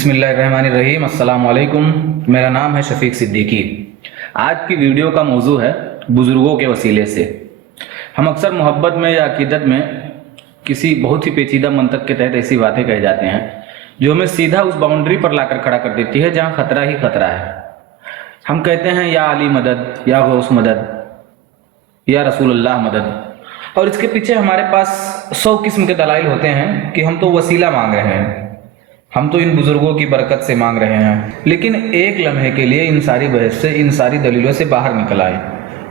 بسم اللہ الرحمن الرحیم، السلام علیکم۔ میرا نام ہے شفیق صدیقی۔ آج کی ویڈیو کا موضوع ہے بزرگوں کے وسیلے سے۔ ہم اکثر محبت میں یا عقیدت میں کسی بہت ہی پیچیدہ منطق کے تحت ایسی باتیں کہے جاتے ہیں جو ہمیں سیدھا اس باؤنڈری پر لا کر کھڑا کر دیتی ہے جہاں خطرہ ہی خطرہ ہے۔ ہم کہتے ہیں یا علی مدد، یا غوث مدد، یا رسول اللہ مدد، اور اس کے پیچھے ہمارے پاس 100 قسم کے دلائل ہوتے ہیں کہ ہم تو وسیلہ مانگ رہے ہیں، ہم تو ان بزرگوں کی برکت سے مانگ رہے ہیں۔ لیکن ایک لمحے کے لیے ان ساری بحث سے، ان ساری دلیلوں سے باہر نکل آئے،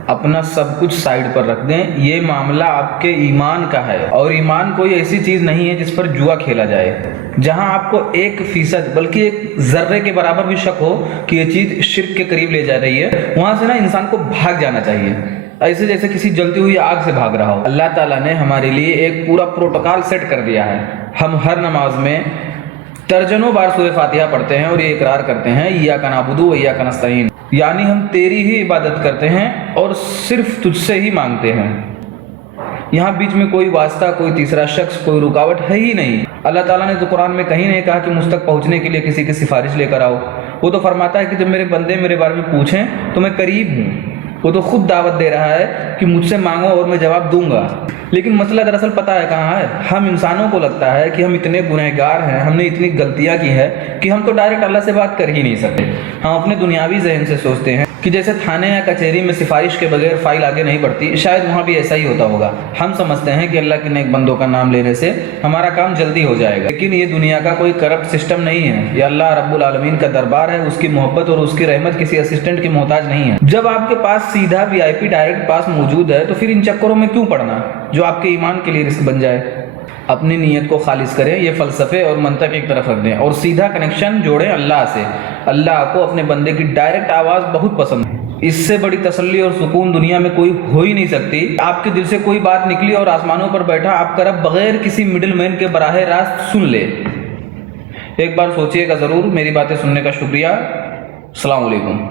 اپنا سب کچھ سائیڈ پر رکھ دیں۔ یہ معاملہ آپ کے ایمان کا ہے، اور ایمان کوئی ایسی چیز نہیں ہے جس پر جوا کھیلا جائے۔ جہاں آپ کو 1% بلکہ 1 ذرے کے برابر بھی شک ہو کہ یہ چیز شرک کے قریب لے جا رہی ہے، وہاں سے انسان کو بھاگ جانا چاہیے، ایسے جیسے کسی جلتی ہوئی آگ سے بھاگ رہا ہو۔ اللہ تعالیٰ نے ہمارے لیے ایک پورا پروٹوکال سیٹ کر دیا ہے۔ ہم ہر نماز میں درجنوں بار سورہ فاتحہ پڑھتے ہیں اور یہ اقرار کرتے ہیں ایاک نعبد و ایاک نستعین، یعنی ہم تیری ہی عبادت کرتے ہیں اور صرف تجھ سے ہی مانگتے ہیں۔ یہاں بیچ میں کوئی واسطہ، کوئی تیسرا شخص، کوئی رکاوٹ ہے ہی نہیں۔ اللہ تعالیٰ نے تو قرآن میں کہیں نہیں کہا کہ مجھ تک پہنچنے کے لیے کسی کی سفارش لے کر آؤ۔ وہ تو فرماتا ہے کہ جب میرے بندے میرے بارے میں پوچھیں تو میں قریب ہوں۔ وہ تو خود دعوت دے رہا ہے کہ مجھ سے مانگو اور میں جواب دوں گا۔ لیکن مسئلہ دراصل پتہ ہے کہاں ہے؟ ہم انسانوں کو لگتا ہے کہ ہم اتنے گنہگار ہیں، ہم نے اتنی غلطیاں کی ہیں کہ ہم تو ڈائریکٹ اللہ سے بات کر ہی نہیں سکتے۔ ہم اپنے دنیاوی ذہن سے سوچتے ہیں کہ جیسے تھانے یا کچہری میں سفارش کے بغیر فائل آگے نہیں بڑھتی، شاید وہاں بھی ایسا ہی ہوتا ہوگا۔ ہم سمجھتے ہیں کہ اللہ کے نیک بندوں کا نام لینے سے ہمارا کام جلدی ہو جائے گا، لیکن یہ دنیا کا کوئی کرپٹ سسٹم نہیں ہے۔ یہ اللہ رب العالمین کا دربار ہے، اس کی محبت اور اس کی رحمت کسی اسسٹنٹ کی محتاج نہیں ہے۔ جب آپ کے پاس سیدھا VIP ڈائریکٹ پاس موجود ہے تو پھر ان چکروں میں کیوں پڑنا جو آپ کے ایمان کے لیے رسک بن جائے؟ اپنی نیت کو خالص کریں، یہ فلسفے اور منطق ایک طرف رکھ دیں اور سیدھا کنیکشن جوڑیں اللہ سے۔ اللہ کو اپنے بندے کی ڈائریکٹ آواز بہت پسند ہے۔ اس سے بڑی تسلی اور سکون دنیا میں کوئی ہو ہی نہیں سکتی۔ آپ کے دل سے کوئی بات نکلی اور آسمانوں پر بیٹھا آپ کا رب بغیر کسی مڈل مین کے براہ راست سن لے۔ ایک بار سوچئے گا ضرور۔ میری باتیں سننے کا شکریہ۔ السلام علیکم۔